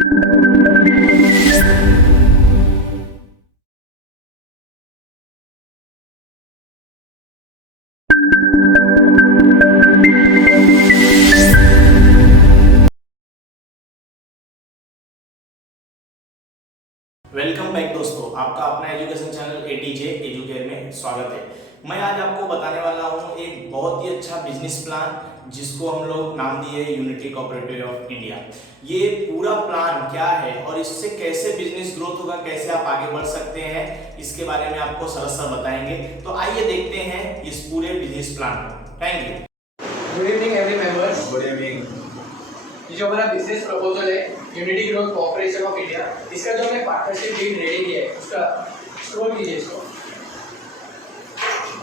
Welcome back दोस्तों, आपका अपना एजुकेशन चैनल एटीजे एजुकेयर में स्वागत है। मैं आज आपको बताने वाला हूँ एक बहुत ही अच्छा बिजनेस प्लान जिसको हम लोग नाम दिए यूनिटी कोऑपरेटिव ऑफ इंडिया। ये पूरा प्लान क्या है और इससे कैसे बिजनेस ग्रोथ होगा, कैसे आप आगे बढ़ सकते हैं, इसके बारे में आपको सरसर बताएंगे। तो आइए देखते हैं इस पूरे बिजनेस प्लान को। Thank you. Good evening every members. Good evening. ये जो हमारा बिजनेस प्रपोजल है unity growth cooperation of India, इसका जो हमने पार्टनरशिप डील रेडी किया है उसका स्क्रॉल कीजिए इसको।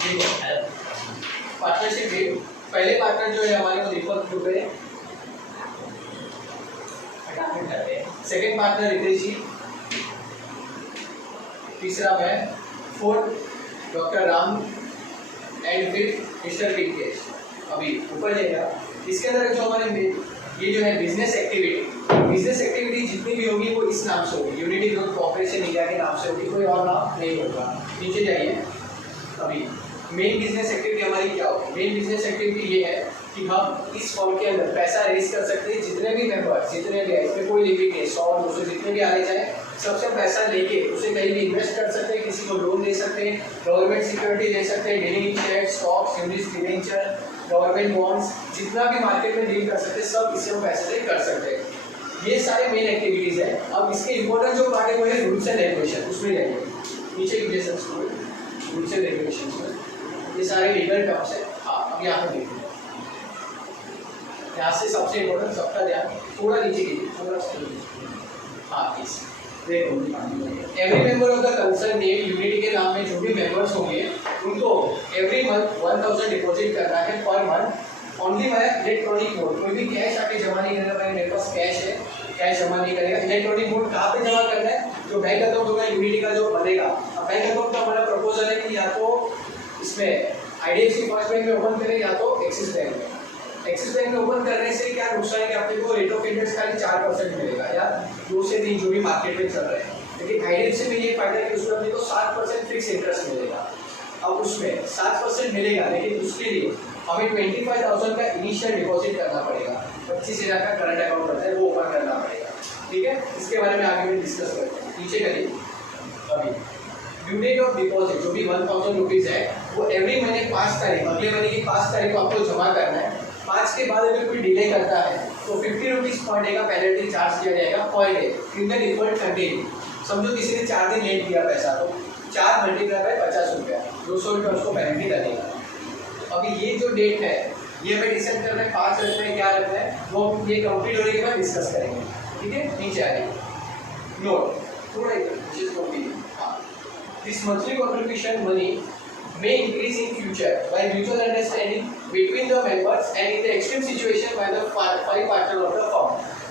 ठीक है, पार्टनरशिप डील। पहले पार्टनर जो है हमारे को दीपक दुबे, सेकंड पार्टनर रितेश जी, तीसरा मैं, fourth doctor Ram and fifth mister Pinkesh. अभी ऊपर जाएगा, इसके अंदर जो हमारे ये जो है बिजनेस एक्टिविटी जितनी भी होगी वो इस नाम से होगी, यूनिटी ग्रोथ कोऑपरेशन इंडिया के नाम से होगी, कोई और नाम नहीं होगा। नीचे जाइए। अभी मेन बिजनेस एक्टिविटी हमारी क्या होगी? मेन बिजनेस एक्टिविटी ये है कि हम इस फॉर्म के अंदर पैसा रेज कर सकते हैं। जितने भी मेंबर, जितने भी, इसमें कोई लिमिट नहीं, 100 200 जितने भी आने चाहे सबसे पैसा लेके उसे कहीं भी इन्वेस्ट कर सकते हैं, किसी को लोन दे सकते हैं, गवर्नमेंट सिक्योरिटी दे सकते हैं, daily share, stocks, units, debenture, government bonds, जितना भी मार्केट में डील कर सकते हैं सब इससे हम पैसे से कर सकते हैं। ये सारे मेन एक्टिविटीज है। अब इसके इंपॉर्टेंट जो पार्ट है वो है रूल्स एंड रेगुलेशन। उसमें जाइए नीचे रूल्स एंड रेगुलेशन में ये सारे लीगल टर्म्स है। हाँ, अब यहाँ पर देखिए, यहाँ से सबसे इंपॉर्टेंट, सबका ध्यान थोड़ा नीचे कीजिए, थोड़ा सा। हाँ, इस देखो, every member of the concern name unity के नाम में जो भी मेंबर्स होंगे उनको एवरी मंथ 1000 डिपॉजिट करना है per month, only by electronic mode. कोई भी कैश आके जमा नहीं करेगा। भाई मेरे पास कैश है, कैश जमा नहीं करेगा। इलेक्ट्रॉनिक मोड कहाँ पे जमा करना है? जो बैंक अकाउंट होगा यूनिटी का जो बनेगा। अब बैंक अकाउंट का हमारा प्रपोजल है कि या तो इसमें IDFC फर्स्ट बैंक में ओपन करें या तो एक्सिस बैंक में। एक्सिस बैंक में ओपन करने से क्या नुकसान है कि आपको को रेट ऑफ इंटरेस्ट खाली 4% मिलेगा या 2 से 3 जो भी मार्केट में चल रहे हैं। लेकिन IDFC में ये फायदा है कि उसमें अपने को 7% फिक्स इंटरेस्ट मिलेगा। अब उसमें 7% मिलेगा, लेकिन उसके लिए हमें 25,000 का इनिशियल डिपॉजिट करना पड़ेगा। 25,000 का करंट अकाउंट रहता है, वो ओपन करना पड़ेगा। ठीक है, इसके बारे में आगे में डिस्कस करते हैं। नीचे करिए। अभी यूनिट ऑफ डिपॉजिट जो भी 1000 रुपीज़ है वो एवरी महीने 5 तारीख, अगले महीने की 5 तारीख को आपको जमा करना है। 5 के बाद अगर कोई डिले करता है तो 50 रुपीज़ पर डे का पेनल्टी चार्ज किया जाएगा per day in the default continue. समझो किसी ने 4 दिन लेट दिया पैसा, तो 4 मल्टीप्लाई बाय 50 रुपया, 200 रुपया उसको पेनल्टी लगेगा। अभी ये जो डेट है ये हमें डिसाइड करना है, 5 रखना है, क्या रखना है, वो ये कंप्लीट होने के बाद डिस्कस करेंगे। ठीक है, नीचे आ जाइए। नोट थोड़ा this monthly contribution money may increase in future by mutual understanding between the members and in the extreme situation by the 5 partner of the firm।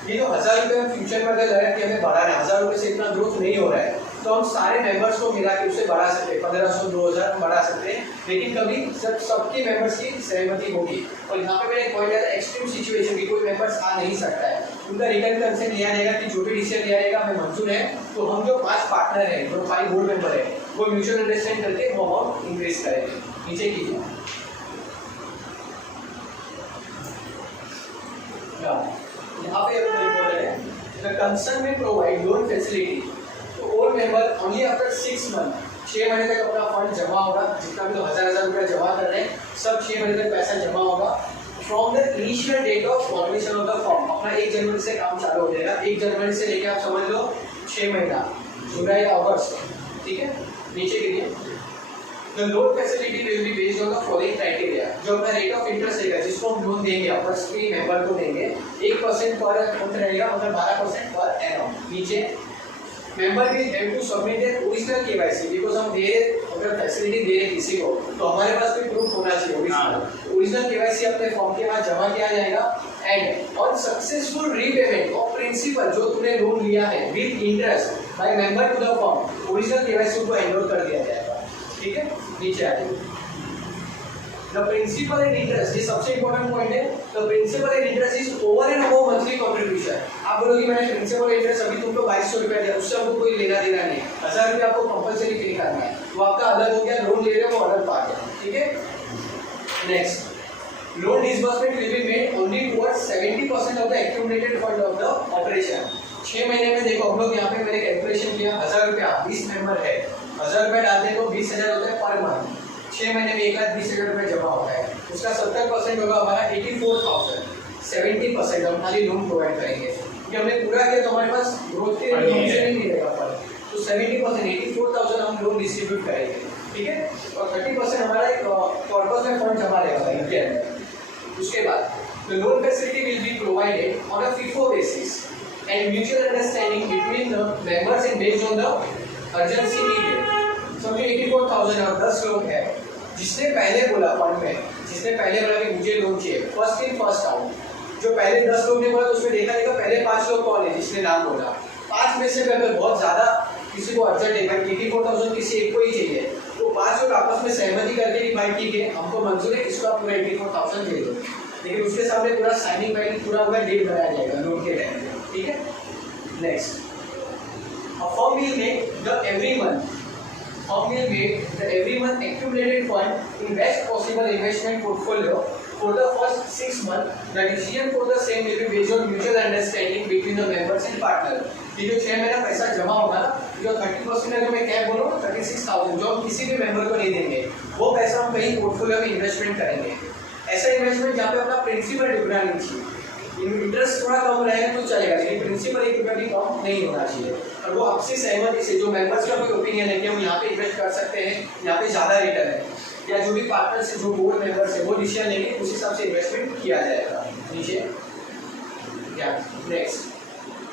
ये जो 1000 रुपये फ्यूचर में अगर लगा कि हमें बढ़ाना है, 1000 रुपये से इतना ग्रोथ नहीं हो रहा है, तो हम सारे मेंबर्स को मिला के उसे बढ़ा सकते हैं, 1500 2000 बढ़ा सकते हैं। लेकिन कभी सबके मेंबर्स की सहमति होगी। और यहाँ पे मैंने एक पॉइंट है एक्सट्रीम सिचुएशन की, कोई मेंबर्स आ नहीं सकता है, उनका रिटर्न कंसेंट लिया जाएगा कि जो भी डिसीजन लिया जाएगा हमें मंजूर है। तो हम जो 5 पार्टनर हैं, जो 5 बोर्ड मेंबर है, वो म्यूचुअल अंडरस्टैंड करके वो अमाउंट इंक्रीज करेंगे। नीचे कीजिए। यहाँ पे इम्पोर्टेंट है, द कंसर्न में प्रोवाइड लोन फैसिलिटी तो all member only after 6 month, 6 महीने तक अपना फंड जमा होगा। जितना भी 1000 रुपया जमा कर रहे हैं सब 6 महीने तक पैसा जमा होगा। From the initial date of formation of the form, अपना 1 जनवरी से काम चालू हो जाएगा। 1 जनवरी से लेके आप समझ लो 6 महीना, जुलाई अगस्त। ठीक है, नीचे के लिए the loan facility will be based on the following criteria. जो अपना रेट ऑफ इंटरेस्ट रहेगा, जिसको हम लोन देंगे फर्स्ट के मेंबर को देंगे, 1% पर मंथ रहेगा, मतलब 12% पर एनम। नीचे member will have to submit their original KYC, because हम दे अगर फैसिलिटी दे रहे किसी को तो हमारे पास कोई प्रूफ होना चाहिए। ओरिजिनल केवाईसी अपने फॉर्म के बाद जमा किया जाएगा। And on successful repayment of principal, जो तूने लोन लिया है with interest by member to the form, original KYC को हैंड ओवर कर दिया जाएगा। ठीक है, नीचे आ जाइए। The the principal and interest, ये सबसे इंपॉर्टेंट पॉइंट है, the principal and interest is over and above monthly contribution. आप बोलोगे मैंने प्रिंसिपल इंटरेस्ट अभी तुमको 2200 रुपया दिया, उससे आपको कोई लेना देना नहीं, 1000 रुपया आपको कंपलसरी पे करना है, वो आपका अलग हो गया, लोन ले रहे हो वो अलग पार्ट है, ठीक है। Next, loan disbursement will be made only towards 70% of the accumulated fund of the operation। 6 महीने में देखो हम लोग यहाँ पे मैंने कैलकुलेशन किया, 1000 रुपया 20 मेंबर है, 1000 रुपया डालने को 20,000 होता है पर मंथ, 6 महीने में 1,20,000 रुपया जमा होता है, उसका 70% होगा हमारा 84,000, 70% हम खाली लोन प्रोवाइड करेंगे क्योंकि हमने पूरा किया तो हमारे पास ग्रोथ के लिए नहीं रहेगा पर, तो 70% 84,000 हम लोन डिस्ट्रीब्यूट करेंगे, ठीक है, और 30% हमारा एक कॉर्पस में फंड जमा रहेगा बैंक के अंदर। उसके बाद the loan facility will be provided on a FIFO basis and mutual understanding between the members and based on the urgency needed। समझो 84,000 और 10 लोग हैं, जिसने पहले बोला फंड में, जिसने पहले बोला कि मुझे लोन चाहिए, फर्स्ट इन फर्स्ट आउट, जो पहले 10 लोग ने बोला तो उसमें देखा जाएगा पहले 5 लोग कौन है जिसने नाम बोला, 5 में से अगर बहुत ज्यादा किसी को अर्जेंट है, 84,000 किसी एक को ही चाहिए, तो 5 लोग आपस में सहमति करके कि भाई ठीक है हमको मंजूर है, इसको आप पूरा 84,000 दे दो, लेकिन उसके सामने पूरा साइनिंग वाइनिंग पूरा होगा, डेट बनाया जाएगा लोन के टाइम पे, ठीक है। Next, a firm will make the every month accumulated fund in best possible investment portfolio for the first 6 months। The decision for the same will be based on mutual understanding between the members and partner। ये जो 6 महीना पैसा जमा होगा ना, जो 30% है, जो मैं क्या बोल रहा हूँ 36,000 जो हम किसी भी मेंबर को नहीं देंगे, वो पैसा हम कहीं पोर्टफोलियो में इन्वेस्टमेंट करेंगे, ऐसा इन्वेस्टमेंट जहाँ पे अपना प्रिंसिपल डूबना नहीं चाहिए, इंटरेस्ट थोड़ा कम रहे तो चलेगा, लेकिन प्रिंसिपल 1 रुपया भी कम नहीं होना चाहिए, और वो आपसी सहमति से जो मेंबर्स का कोई ओपिनियन है कि हम यहाँ पे इन्वेस्ट कर सकते हैं, यहाँ पे ज़्यादा रिटर्न है, या जो भी पार्टनर्स है, जो बोर्ड मेंबर्स है, वो डिसीजन लेंगे, उस हिसाब से इन्वेस्टमेंट किया जाएगा। नीचे नेक्स्ट,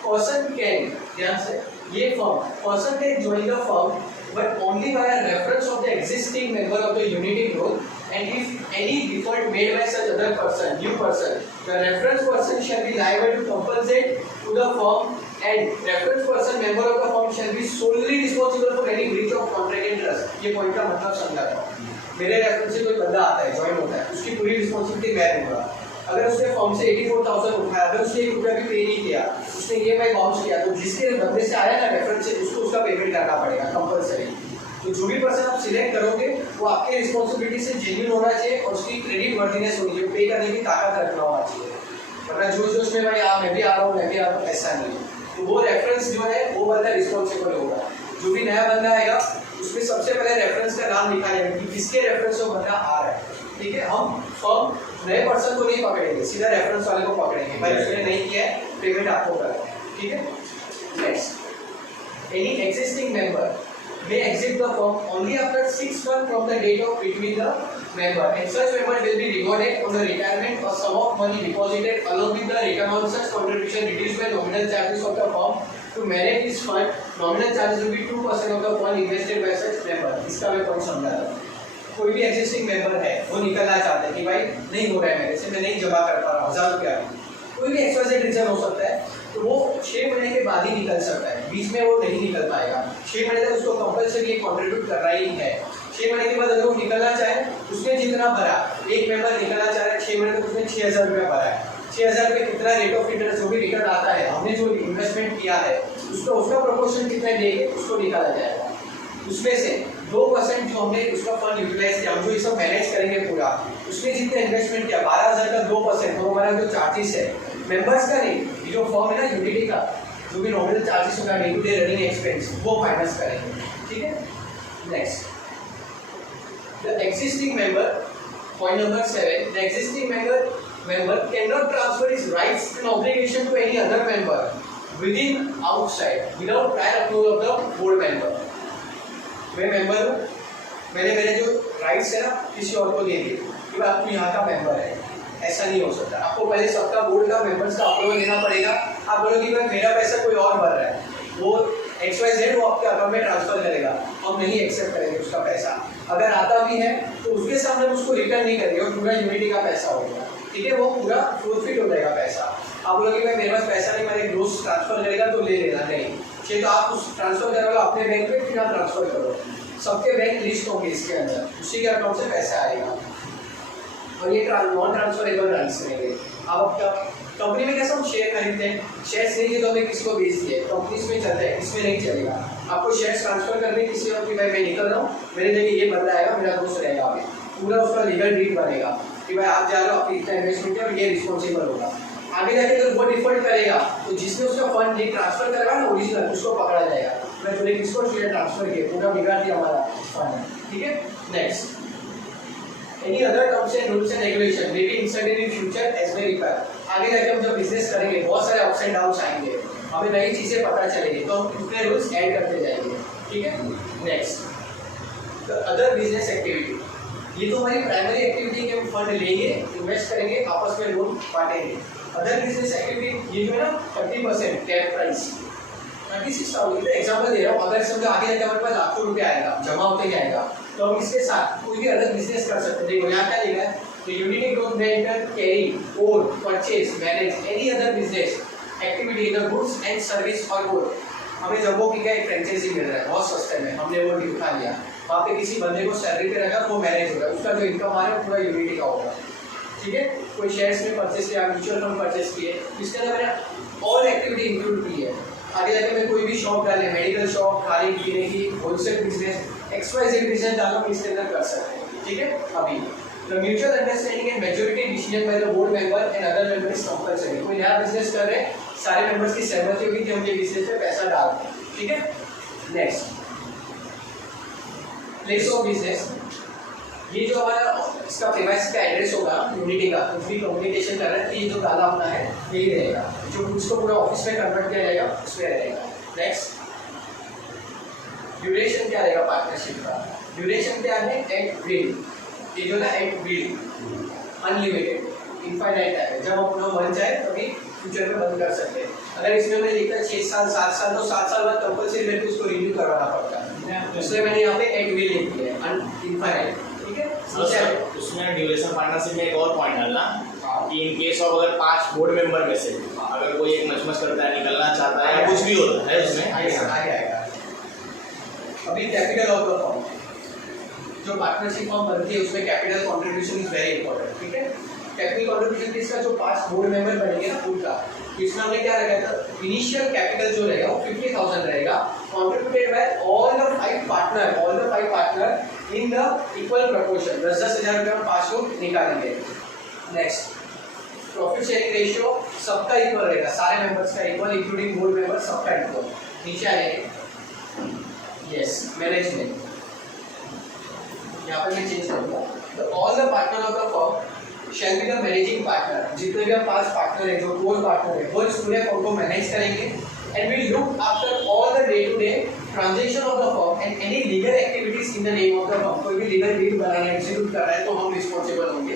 पर्सन कैन, ध्यान से ये firm, person can join the firm but only by a reference of the existing member of the unity group, and if any default made by such other person, new person, the reference person shall be liable to compensate to the firm, and reference person member of the firm shall be solely responsible for any breach of contract and trust। ये point का मतलब समझा था, मेरे reference से कोई बंदा आता है, ज्वाइन होता है, उसकी पूरी रिस्पॉन्सिबिलिटी मैं लूंगा, अगर उसने फॉर्म से 84,000 उठाया, अगर उसने 1 रुपया भी पे नहीं किया, उसने EMI बाउंस किया, तो जिसके बंदे से आया ना रेफरेंस से, उसको उसका पेमेंट करना पड़ेगा कंपलसरी। तो जो भी पर्सन आप सिलेक्ट करोगे वो आपके रिस्पॉन्सिबिलिटी से जेन्युइन होना चाहिए और उसकी क्रेडिट वर्दीनेस होनी चाहिए, पे करने की ताकत रखना होना चाहिए, वरना जोश में भाई मैं भी आ रहा हूँ मैं भी आ रहा हूँ, ऐसा नहीं। तो वो रेफरेंस जो है वो बंदा रिस्पॉन्सिबल होगा, जो भी नया बंदा आएगा उसमें सबसे पहले रेफरेंस का नाम लिखा जाएगा कि किसके रेफरेंस से बंदा आ रहा है, ठीक है। हम फर्म नए पर्सन को नहीं पकड़ेंगे, सीधा रेफरेंस वाले को पकड़ेंगे, भाई उसने नहीं किया है पेमेंट आपको करना है, ठीक है। Next, any existing member may exit the firm only after 6 months from the date of between the member, and such member will be rewarded on the retirement or sum of money deposited along with the return on such contribution reduced by nominal charges of the firm to manage this fund। Nominal charges will be 2% of the fund invested by such member। इसका मैं point समझा रहा हूँ, कोई भी existing member है वो निकलना चाहता है कि भाई नहीं हो रहा है मेरे से, मैं नहीं जमा कर पा रहा, 1000 रुपया, कोई भी XYZ रीजन हो सकता है, तो वो 6 महीने के बाद ही निकल सकता है, बीच में वो नहीं निकल पाएगा, 6 महीने तक उसको कंपलसरी कंट्रीब्यूट करना ही है। 6 महीने के बाद अगर वो निकलना चाहे, उसने जितना भरा, एक मेंबर निकलना चाह रहा है 6 महीने तक उसने 6,000 रुपया भरा है, 6,000 रुपये कितना रेट ऑफ इंटरेस्ट जो भी रिटर्न आता है, हमने जो इन्वेस्टमेंट किया है उसका प्रोपोर्शन कितना देंगे उसको निकाला जाएगा, उसमें से 2% जो हमने उसका फंड यूटिलाइज किया, हम जो ये सब मैनेज करेंगे पूरा, उसने जितना इन्वेस्टमेंट किया 12,000 का 2%, तो हमारा जो चार्जेस है मेंबर्स का नहीं, ये जो फॉर्म है ना यूनिटी का, जो भी नॉमिनल चार्जेस होगा day to day running expense वो फाइनेंस करेंगे, ठीक है। Next, the existing member, point number 7, the existing member cannot transfer his rights and obligation to any other member within outside without prior approval of the board member। मैं member हूँ, मैंने मेरे जो rights है ना किसी और को दे दिए कि भाई आपको यहाँ का मेंबर है, ऐसा नहीं हो सकता, आपको पहले सबका बोर्ड का मेंबर्स का अप्रूवल लेना पड़ेगा। आप बोलोगे कि भाई मेरा पैसा कोई और भर रहा है, वो XYZ वो आपके अकाउंट में ट्रांसफर करेगा, हम नहीं एक्सेप्ट करेंगे उसका पैसा, अगर आता भी है तो उसके सामने उसको रिटर्न नहीं करेंगे, और पूरा यूनिटी का पैसा होगा, ठीक है, वो पूरा फॉरफिट हो जाएगा पैसा। आप बोलोगे भाई मेरे पास पैसा नहीं, मैंने ग्रोस ट्रांसफर करेगा तो ले लेना, नहीं चाहिए तो आप उस ट्रांसफर करोगे अपने बैंक पे, फिर आप ट्रांसफर करो, सबके बैंक लिस्ट होंगे इसके अंदर, उसी के अकाउंट से पैसा आएगा। और ये नॉन ट्रांसफरेबल राइट्स रहेंगे। अब कंपनी में कैसे हम शेयर खरीदते हैं, शेयर्स नहीं तो हमें किसी को बेच दिए, कंपनीज में चलता है, इसमें नहीं चलेगा। आपको शेयर्स ट्रांसफर करने किसी और की भाई मैं निकल रहा हूँ, मेरे जगह ये बंदा आएगा, मेरा दोस्त रहेगा, आगे पूरा उसका लीगल डीड बनेगा कि भाई आप जा रहे हो, आपकी इतना इन्वेस्टमेंट है और ये रिस्पॉन्सिबल होगा। आगे जाके अगर वो डिफॉल्ट करेगा तो जिसने उसका फंड ट्रांसफर करेगा ना ओरिजिनल, उसको पकड़ा जाएगा। मैं तूने किसको शेयर ट्रांसफर किया, पूरा बिगाड़ दिया हमारा फंड, ठीक है। Next, any other terms and rules and regulation may be inserted in future as may require। आगे जाके हम जब बिजनेस करेंगे बहुत सारे अप्स एंड डाउन्स आएंगे, हमें नई चीजें पता चलेंगी तो हम उतने रूल्स ऐड करते जाएंगे, ठीक है। Next, the other business activity, ये तो हमारी प्राइमरी एक्टिविटी के हम फंड लेंगे, इन्वेस्ट करेंगे, आपस में लोन बांटेंगे। अदर बिजनेस एक्टिविटी ये जो है ना 30% कैप प्राइस 36,000 एग्जाम्पल दे रहा हूँ। अगर समझो आगे जाके हमारे पास लाखों रुपया आएगा, जमा होते ही आएगा, तो हम इसके साथ कोई भी अदर बिजनेस कर सकते हैं। देखो यहाँ क्या लिखा है, the unity group may enter, carry, own, purchase, manage any other business activity in the goods and service or good। हमें जम्बो की क्या एक फ्रेंचाइजी मिल रहा है बहुत सस्ते में, हमने वो उठा लिया, वहाँ पे किसी बंदे को सैलरी पे रखा, वो मैनेज होगा, उसका जो इनकम आ रहा है पूरा यूनिटी का होगा, ठीक है। कोई शेयर्स में परचेस किया, म्यूचुअल फंड परचेस किए, इसके अंदर मैंने ऑल एक्टिविटी इंक्लूड की है। आगे जाके मैं कोई भी शॉप डाले, मेडिकल शॉप, खाने पीने की, होलसेल बिजनेस, XYZ बिजनेस डालो, इसके अंदर कर सकते हैं, ठीक है। अभी the mutual understanding and majority decision by the board member and other members is compulsory। कोई नया बिजनेस कर रहे हैं, सारे मेंबर्स की सहमति होगी कि हम ये बिजनेस में पैसा डाल दें, ठीक है। नेक्स्ट, प्लेस ऑफ बिजनेस, ये जो हमारा इसका प्रीमाइस का एड्रेस होगा यूनिटी का, कुछ भी कम्युनिकेशन कर रहे हैं तो ये जो डाला अपना है यही रहेगा, जो उसको पूरा ऑफिस में कन्वर्ट किया जाएगा उसमें रहेगा। नेक्स्ट, ड्यूरेशन क्या रहेगा पार्टनरशिप का, ड्यूरेशन क्या है, एट विल, ये जो ना एट विल, अनलिमिटेड, इनफाइनाइट है, जब अपना मन चाहे तभी फ्यूचर में बंद कर सकते हैं। अगर इसमें मैंने लिखा है 6 साल 7 साल, तो 7 साल बाद कंपल्सरी मेरे को उसको रिन्यू करवाना पड़ता है, इसलिए मैंने यहाँ पे एट विल लिख दिया है, इनफाइनाइट, ठीक है। उसमें ड्यूरेशन पार्टनरशिप में एक और पॉइंट डालना कि इन केस ऑफ अगर 5 बोर्ड मेंबर में से अगर कोई एक मचमच करता है, निकलना चाहता है या कुछ भी होता है उसमें आएगा। अभी कैपिटल ऑफ द फर्म, जो पार्टनरशिप फर्म बनती है उसमें capital contribution is very important, ठीक है। कैपिटल कंट्रीब्यूशन किसका, जो 5 बोर्ड मेंबर बनेंगे ना उनका, इसमें हमने क्या रखा था, इनिशियल कैपिटल जो रहेगा वो 50,000 रहेगा, contributed bye all the 5 partner in the equal proportion. 10,000 रुपये हम 5 लोग निकालेंगे। नेक्स्ट, प्रॉफिट शेयरिंग रेशियो सबका इक्वल रहेगा, सारे मेंबर्स का इक्वल, इंक्लूडिंग बोर्ड मेंबर सबका इक्वल। नीचे आएंगे, यस, मैनेजमेंट, यहाँ पर मैं चेंज करूँगा, तो all the partner of the firm shall be the managing partner. जितने भी हम 5 पार्टनर है, जो कोर पार्टनर है, वो इस पूरे फर्म को मैनेज करेंगे and will look after all the day to day transaction of the firm and any legal activities in the name of the firm. कोई भी लीगल डील बनाना है, एग्जीक्यूट कर रहा है, तो हम रिस्पॉन्सिबल होंगे।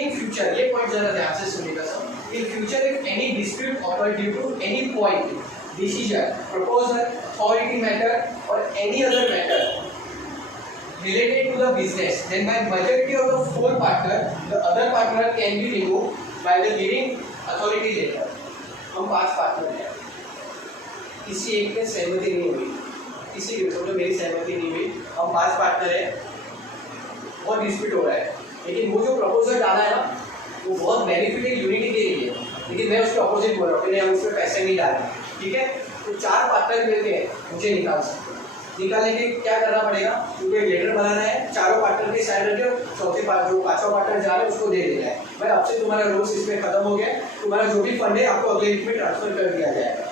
इन फ्यूचर, ये पॉइंट जरा ध्यान से सुनिएगा सब, in future if any dispute occur due to any point, decision, proposal, authority matter or any other matter related to the business, then by majority of the 4 partner, the other partner can be removed by the giving authority letter। हम 5 partner हैं, किसी एक में सहमति नहीं हुई, किसी की समझो मेरी सहमति नहीं हुई, हम 5 पार्टनर हैं और डिस्प्यूट हो रहा है, लेकिन वो जो प्रपोजल डाला है ना वो बहुत बेनिफिट यूनिटी के लिए है, लेकिन मैं उसके अपोजिट बोल रहा हूँ कि हम उसमें पैसे नहीं डाल रहे, ठीक है। तो 4 पार्टनर मिलके मुझे निकाल सकते हैं, निकालने के क्या करना पड़ेगा, क्योंकि एक लेटर बनाना है, चारों पार्टनर के साइन रखे, चौथे जो 5वां पार्टनर जा रहे हैं उसको दे देना है, भाई अब से तुम्हारा रोल्स इसमें खत्म हो गया, तुम्हारा जो भी फंड है आपको अगले वीक में ट्रांसफर कर दिया जाएगा,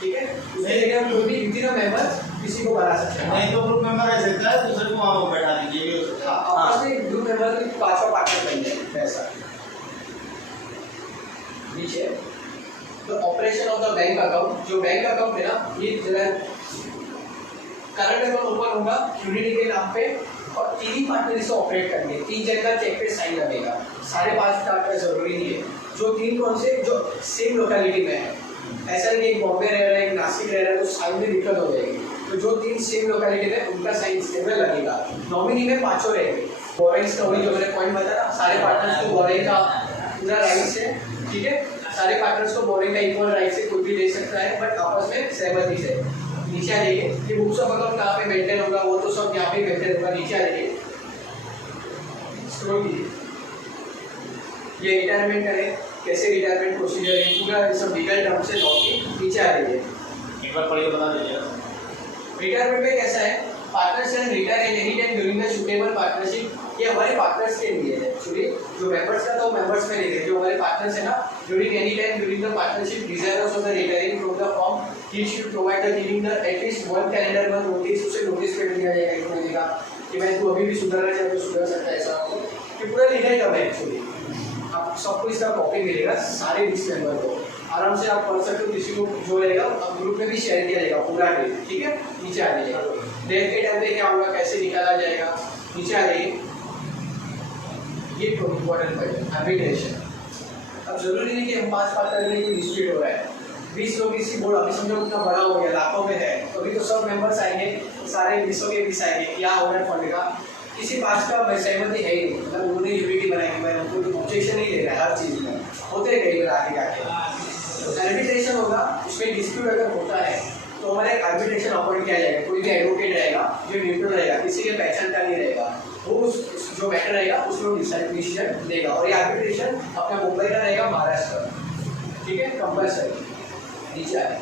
ठीक है। उसमें लेकर हम कोई भी विदिन मेंबर किसी को बना सकते हैं, नहीं तो ग्रुप मेंबर रह सकता है, दूसरे को वहाँ बैठा दीजिए, ये हो सकता है। आपस में ग्रुप मेंबर 5वां पार्टनर बन जाए पैसा। नीचे तो operation of the bank account, जो बैंक अकाउंट है ना ये जरा करंट अकाउंट ओपन होगा यूनिटी के नाम पे और 3 ही पार्टनर इसे ऑपरेट करेंगे, 3 जन का चेक पे साइन लगेगा, 5.5 स्टार का जरूरी नहीं है। जो 3 कौन से, जो सेम लोकेलिटी में है, ऐसा नहीं कि बॉम्बे रह रहा है, नासिक रह रहा है, तो साइन में दिक्कत हो जाएगी। तो जो 3 सेम लोकेलिटी में उनका साइन इसमें लगेगा। नॉमिनी में 5 रहेंगे, बोरेंस का वही जो मैंने पॉइंट बताया, सारे पार्टनर्स को बोरेंग का पूरा राइट है, ठीक है, सारे पार्टनर्स को बोरिंग का इक्वल राइट से कोई भी ले सकता है, बट आपस में सहमति से। नीचे आ जाइए, ये बुक्स ऑफ अकाउंट कहाँ पे मेंटेन होगा, वो तो सब यहाँ पे मेंटेन होगा। नीचे आ जाइए, स्क्रॉल कीजिए, ये रिटायरमेंट करें, कैसे रिटायरमेंट प्रोसीजर है, पूरा सब लीगल टर्म से लॉ की नीचे आ रही है। एक बार पढ़िए बता दीजिएगा। रिटायरमेंट में कैसा है, partners can retire at any time during the suitable partnership. ये हमारे पार्टनर्स के लिए है एक्चुअली, जो मेंबर्स का तो मेंबर्स में नहीं है, जो हमारे पार्टनर्स है ना, during any time during the partnership desires of the retiring from the firm, he should provide the giving the at least 1 calendar month notice. उसे नोटिस पे दिया जाएगा एक महीने का कि मैं तू अभी भी सुधरना चाहे तो सुधर सकता है, ऐसा हो कि पूरा लीगल टर्म है एक्चुअली। आप सबको इसका कॉपी मिलेगा, सारे 20 मेंबर को आराम से आप पढ़ सकते हो, किसी को जो रहेगा अब ग्रुप में भी शेयर किया जाएगा पूरा डे, ठीक है। नीचे आ जाइए, डेट के टाइम पे क्या होगा, कैसे निकाला जाएगा, नीचे आ जाइए। ये इम्पोर्टेंट है आर्बिट्रेशन। अब जरूरी नहीं कि हम 5 पार्टनर में कोई डिस्प्यूट हो रहा है, 20 लोग इसी बोर्ड, अभी समझो उतना बड़ा हो गया, लाखों में है, तो अभी तो सब मेंबर्स आएंगे, सारे 20 के 20 आएंगे, क्या ओनर फंड का किसी पास का सहमति है ही नहीं, मतलब उन्होंने यूनिटी बनाएंगे, मैं उनको तो ऑब्जेक्शन नहीं दे रहा है हर चीज़ में, होते कई बार आगे जाके आर्बिट्रेशन होगा। उसमें डिस्प्यूट अगर होता है तो हमारे आर्बिट्रेशन अपॉइंट किया जाएगा, कोई भी एडवोकेट रहेगा जो न्यूट्रल रहेगा, किसी के पहचान का नहीं रहेगा, वो उस जो मैटर रहेगा उसमें डिसीजन देगा। और ये आर्बिट्रेशन अपना मुंबई का रहेगा, महाराष्ट्र, ठीक है, कंपल्सरी। नीचे आए,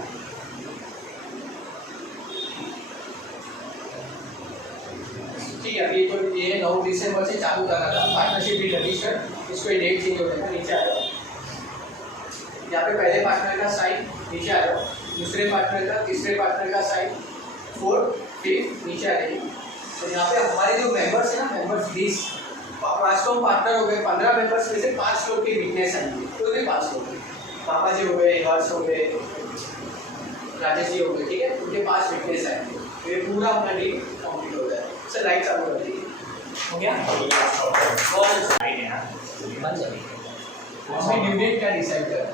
ठीक है। अभी तो ये 9 दिसंबर से चालू कर रहा था पार्टनरशिप भी रजिस्टर्ड, इसको ये डेट चेंज हो जाएगा। नीचे आ जाओ, यहाँ पे पहले पार्टनर का साइन, नीचे आ जाओ, दूसरे पार्टनर का, तीसरे पार्टनर का साइन, 4, 5, नीचे आ जाइए। तो यहाँ पे हमारे जो मेंबर्स है ना, मेंबर्स 20 पाँच लोग पार्टनर हो गए, 15 मेंबर्स में से 5 लोग की वीकनेस आएंगे, तो भी 5 लोग, पापा जी हो गए, हर्ष हो गए, राजेश जी हो गए, ठीक है, उनके 5 वीकनेस आएंगे, तो ये पूरा अपना डील कंप्लीट हो जाए। सर लाइट चालू कर दीजिए, हो गया। उसमें ड्यू डेट क्या डिसाइड करा,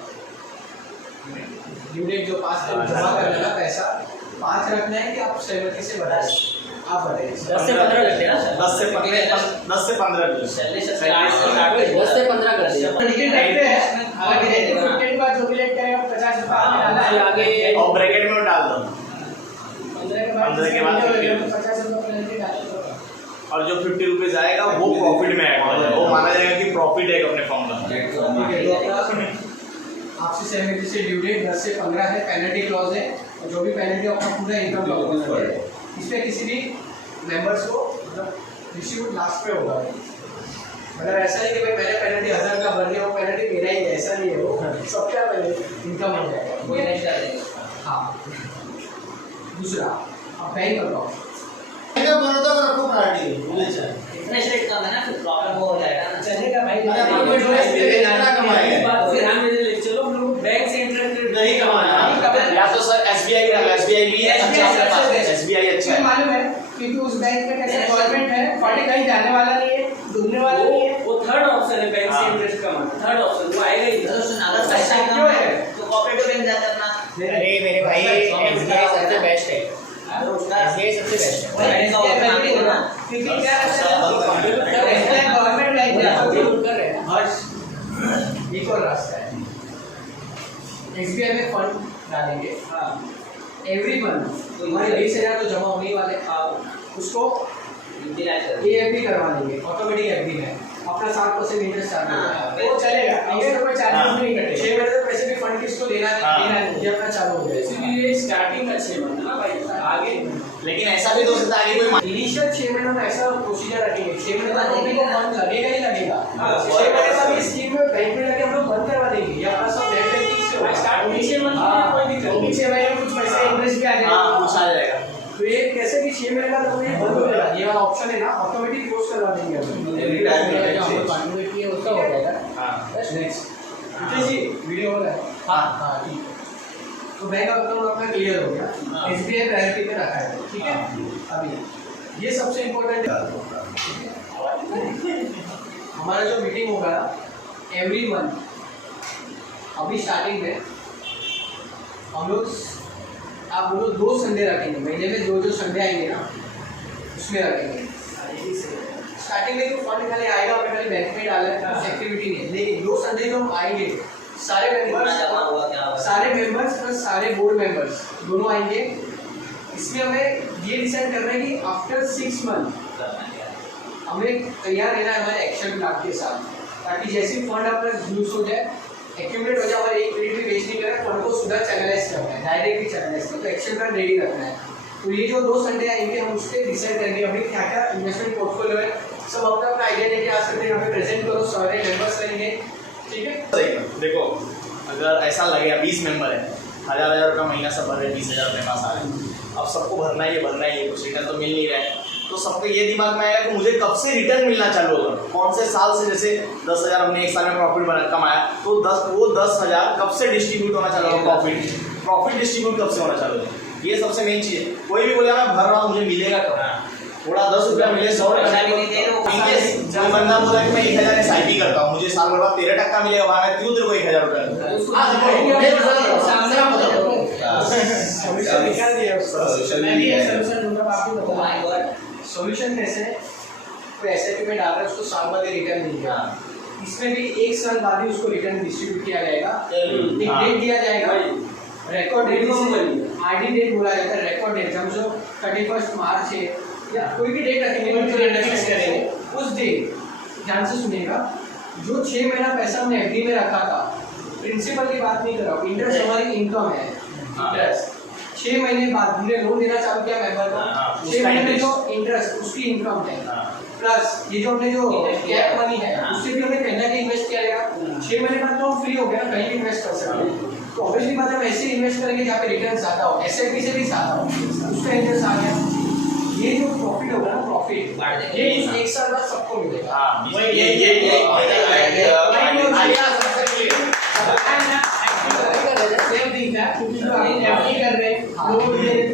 ड्यू डेट जो 5 तक जमा करने का पैसा 5 रखना है कि आप सहमति से बढ़ा, आप बढ़ाइए 10 से 15 करते हैं ना, 10 से 15 सैलरी से 10 से 15 कर दिया। टिकट रखते हैं, आगे टिकट के बाद जो भी लेट करेगा 50 रुपये आगे और ब्रैकेट में डाल दो, 15 के बाद 50 रुपये पेनल्टी डाल दो। और जो 50 रुपीज आएगा वो प्रॉफिट में ऐड हो जाएगा, वो माना जाएगा कि प्रॉफिट है अपने फॉर्म का। आपसे सहमति से ड्यू डेट 10 से 15 है, पेनल्टी क्लॉज है, और जो भी पेनल्टी आपका पूरा इनकम लॉस है, इसमें किसी भी मेंबर्स को मतलब डिस्ट्रीब्यूट लास्ट पे होगा। मतलब ऐसा नहीं कि भाई मैंने पेनल्टी 1000 का भर दिया, वो पेनल्टी मेरा ही है, ऐसा नहीं है, वो सबका इनकम हो जाएगा, कोई नहीं डालेगा। हाँ, दूसरा आप बैंक अकाउंट इतने स्ट्रेट काम है ना, फिर प्रॉब्लम हो जाएगा ना, चलेगा भाई, फिर हम ले चलो हम लोग बैंक से इंटरेस्ट नहीं कमाना, या तो सर SBI का, SBI भी है, SBI अच्छा है, मालूम है, क्योंकि उस बैंक में कैसे गवर्नमेंट है, पार्टी कहीं जाने वाला नहीं है, डूबने वाला नहीं है, वो थर्ड ऑप्शन है, बैंक से इंटरेस्ट कमाना, थर्ड ऑप्शन वो आएगा ही। तो सुना पैसा क्यों है? तो कोऑपरेटिव बैंक जाता अपना, अरे मेरे भाई SBI सबसे बेस्ट है, तो उसका SBI सबसे बेस्ट है। बैंक का ऑप्शन नहीं होगा, क्योंकि क्या है, गवर्नमेंट बैंक कर रहे हैं, हर्ष एक और रास्ता है, SBI में फंड डालेंगे, हाँ एवरी मंथ हमारे 20,000 तो जमा होने वाले, उसको यूटिलाइज कर AFD करवा देंगे, ऑटोमेटिक FD में अपना 7% इंटरेस्ट चार्ज होगा, वो चलेगा, अगर कोई चार्ज नहीं कटे, 6 महीने तक पैसे भी फंड किसको देना नहीं, ये अपना चालू हो जाएगा। इसीलिए स्टार्टिंग अच्छे बनना ना भाई, आगे लेकिन ऐसा भी तो हो सकता है कि कोई इनिशियल 6 महीनों में ऐसा प्रोसीजर रखेंगे, 6 महीने बाद कंपनी को फंड लगेगा ही लगेगा, हाँ, 6 महीने बाद इस स्कीम में बैंक में लगे हम लोग बंद करवा देंगे, या अपना सब नेट बैंकिंग से होगा, स्टार्ट नीचे मत कोई दिक्कत नहीं, 6 महीने में कुछ पैसे इंटरेस्ट भी आ हाँ जाएगा, कुछ आ जाएगा, तो ये कैसे भी 6 महीने बाद तो ये बंद हो जाएगा, ये वाला ऑप्शन है ना, ऑटोमेटिक क्लोज करवा देंगे हम, कंटिन्यूटी है उसका हो जाएगा। हाँ नेक्स्ट जी वीडियो हो रहा है, हाँ ठीक है, तो बैंक अकाउंट अपना क्लियर हो गया, SBI प्रायोरिटी पे रखा है, ठीक है। अभी ये सबसे इम्पोर्टेंट हमारा जो मीटिंग होगा एवरी मंथ, अभी स्टार्टिंग में हम लोग आप बोलो 2 संडे रखेंगे, महीने में जो संडे आएंगे ना उसमें रखेंगे। स्टार्टिंग में तो फंड खाली आएगा, और खाली बैंक में डाला है, कुछ एक्टिविटी नहीं है, लेकिन 2 संडे जो हम आएंगे सारे मेंबर्स, सारे मेंबर्स प्लस सारे बोर्ड मेंबर्स दोनों आएंगे। इसमें हमें ये डिसाइड करना है कि आफ्टर 6 मंथ हमें तैयार रहना है हमारे एक्शन प्लान के साथ, ताकि जैसे फंड अपना यूज हो जाए, एक्यूमुलेट हो जाए, और एक मिनट भी वेस्ट नहीं करना, फंड को सीधा चैनलाइज करना है, डायरेक्टली चैनलाइज करना, तो एक्शन प्लान रेडी रखना है। तो ये जो 2 संडे आएंगे हम उसके डिसाइड करेंगे अभी क्या क्या इन्वेस्टमेंट पोर्टफोलियो है, सब अपना अपना आइडिया लेके आ सकते हैं, यहाँ पे प्रेजेंट करो, सारे मेंबर्स रहेंगे, ठीक है। सही है। देखो अगर ऐसा लगेगा 20 मेंबर है, 1000 रुपये महीना सब भर रहे, 20,000 अपने पास आ रहे हैं, अब सबको भरना ही है, कुछ रिटर्न तो मिल नहीं रहा है, तो सबको ये दिमाग में आएगा कि मुझे कब से रिटर्न मिलना चालू होगा, कौन से साल से। जैसे 10,000 हमने एक साल में प्रॉफिट कमाया, तो वो 10,000 कब से डिस्ट्रीब्यूट होना चालू होगा, प्रॉफिट डिस्ट्रीब्यूट कब से होना चालू होगा, ये सबसे मेन चीज़ है। कोई भी बोलेगा मैं भर रहा हूँ मुझे मिलेगा कब, थोड़ा 10 रुपया मिले, 100 रुपया मिले, कोई बंदा बोला कि मैं 1,000 SIP करता हूँ, मुझे साल भर बाद 13% मिलेगा, वहाँ मैं क्यों तेरे को 1,000 रुपया सोल्यूशन कैसे है, कोई SIP में डाल रहा है उसको साल बाद रिटर्न मिलेगा, इसमें भी 1 साल बाद ही उसको रिटर्न डिस्ट्रीब्यूट किया जाएगा, एक डेट दिया जाएगा, रिकॉर्ड डेट RD डेट बोला जाता है, रिकॉर्ड डेट समझो 31 मार्च है या कोई भी डेट रखेंगे, उस दिन ध्यान से सुनिएगा, जो 6 महीना पैसा हमने FD में रखा था, प्रिंसिपल की बात नहीं कर रहा हूँ, इंटरेस्ट हमारी इनकम है, इंटरेस्ट 6 महीने बाद हमने लोन देना चालू किया मेंबर को, 6 महीने में जो इंटरेस्ट उसकी इनकम है, प्लस ये जो हमने जो कैप मनी है उससे भी हमें कहीं ना कहीं इन्वेस्ट किया जाएगा, 6 महीने बाद तो हम फ्री हो गया, कहीं भी इन्वेस्ट कर सकते हैं। तो ऑब्वियसली बात है हम ऐसे इन्वेस्ट करेंगे जहाँ पे रिटर्न ज़्यादा हो, SIP से भी ज़्यादा हो, उसका इंटरेस्ट आ गया, ये जो प्रॉफिट होगा ना, प्रॉफिट ये 1 साल बाद सबको मिलेगा।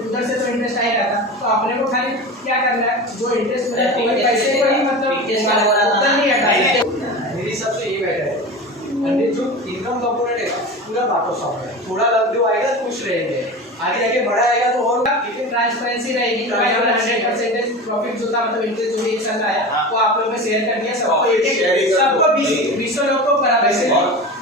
उधर से तो इंटरेस्ट आएगा था, तो अपने को खाली क्या करना है, जो इंटरेस्ट पैसे पर ही मतलब नहीं हटाएगा, मेरे हिसाब से ये बेटर है। जो इनकम कंपोनेंट है पूरा बाटो सॉफ्ट है, थोड़ा लग आएगा खुश रहेंगे, आगे जाके बड़ा आएगा तो और ट्रांसपेरेंसी रहेगी, 100% प्रॉफिट जो था मतलब इंटरेस्ट जो भी चल रहा है वो आप लोगों में शेयर कर दिया, सबको 20 लोग को बराबर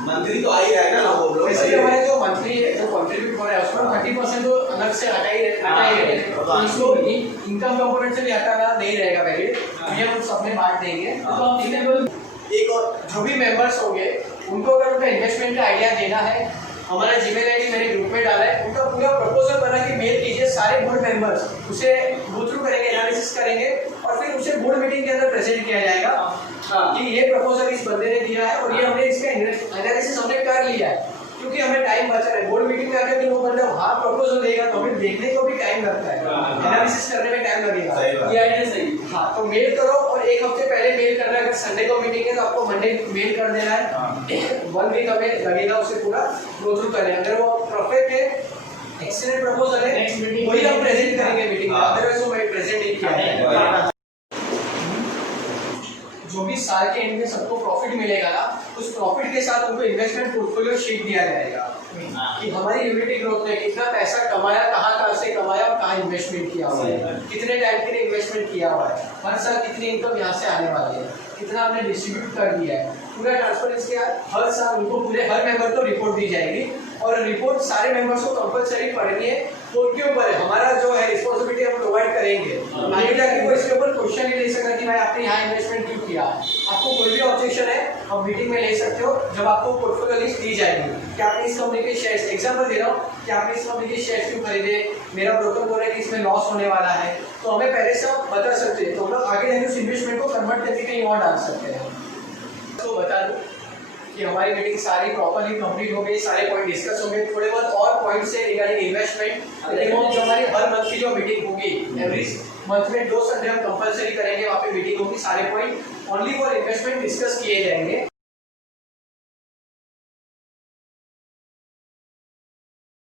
मंथली तो आ ही रहेगा ना वो लोग, वैसे हमारे जो मंथली जो कंट्रीब्यूट हो रहा है उसमें 30% तो अलग से हटा ही रहेगा, इसको इनकम कंपोनेंट से भी हटाना नहीं रहेगा पहले, ये हम सब में बांट देंगे। तो हम एक और जो भी मेंबर्स होंगे उनको अगर उनका इन्वेस्टमेंट का आइडिया देना है, हमारा जीमेल आईडी मेरे ग्रुप में डाला है, उनका पूरा प्रपोजल बना के मेल कीजिए, सारे बोर्ड मेंबर्स उसे गो थ्रू करेंगे, एनालिसिस करेंगे और फिर उसे बोर्ड मीटिंग के अंदर प्रेजेंट किया जाएगा कि ये प्रपोजल इस बंदे ने दिया है और ये हमने इसका एनालिसिस हमने कर लिया है, क्योंकि हमें टाइम बचा है। बोर्ड मीटिंग में आकर वो बंदा हाँ प्रपोजल देगा तो हमें देखने को भी टाइम लगता है, एनालिसिस करने में टाइम लगेगा, ये आइडिया सही। हाँ तो मेल करो और 1 हफ्ते पहले मेल करना है, अगर संडे को मीटिंग है तो आपको मंडे मेल कर देना है, 1 वीक हमें लगेगा उसे पूरा गो थ्रू करने, अगर वो परफेक्ट है एक्सीलेंट प्रपोजल है वही हम प्रेजेंट करेंगे मीटिंग में, अदरवाइज वो मैं प्रेजेंट नहीं किया। जो भी साल के एंड में सबको प्रॉफिट मिलेगा ना, उस प्रॉफिट के साथ उनको इन्वेस्टमेंट पोर्टफोलियो शीट दिया जाएगा कि हमारी यूनिटी ग्रोथ ने कितना पैसा कमाया, कहाँ से कमाया और कहाँ इन्वेस्टमेंट किया हुआ है, कितने टाइम के लिए इन्वेस्टमेंट किया हुआ है, हर साल कितनी इनकम यहाँ से आने वाली है, कितना हमने डिस्ट्रीब्यूट कर दिया है, पूरा ट्रांसपेरेंसी हर साल उनको पूरे हर मेंबर को रिपोर्ट दी जाएगी और रिपोर्ट सारे मेंबर्स को कंपलसरी पढ़नी है, तो उनके ऊपर है हमारा जो है रिस्पॉन्सिबिलिटी हम प्रोवाइड करेंगे, आगे जाके कोई इसके ऊपर क्वेश्चन नहीं ले सकता कि भाई आपने यहाँ इन्वेस्टमेंट क्यों किया, आपको कोई भी ऑब्जेक्शन है आप मीटिंग में ले सकते हो जब आपको पोर्टफोलियो लिस्ट दी जाएगी कि आपने इस कंपनी के शेयर्स, एग्जांपल दे रहा हूँ कि आपने इस कंपनी के शेयर्स क्यों खरीदे, मेरा ब्रोकर बोल रहा है कि इसमें लॉस होने वाला है, तो हमें पहले से आप बता सकते हैं, तो हम लोग आगे जाके उस इन्वेस्टमेंट को कन्वर्ट करके कहीं और डाल सकते हैं। तो बता दूँ कि हमारी मीटिंग सारी प्रॉपर्ली कंप्लीट हो गई, सारे पॉइंट डिस्कस हो गए, थोड़े बहुत और पॉइंट्स है रिगार्डिंग इन्वेस्टमेंट, लेकिन वो जो हमारी हर मंथ की जो मीटिंग होगी एवरी मंथ में 2 संडे हम कंपलसरी करेंगे, वहाँ पे मीटिंग होगी, सारे point only for investment discuss किए जाएंगे।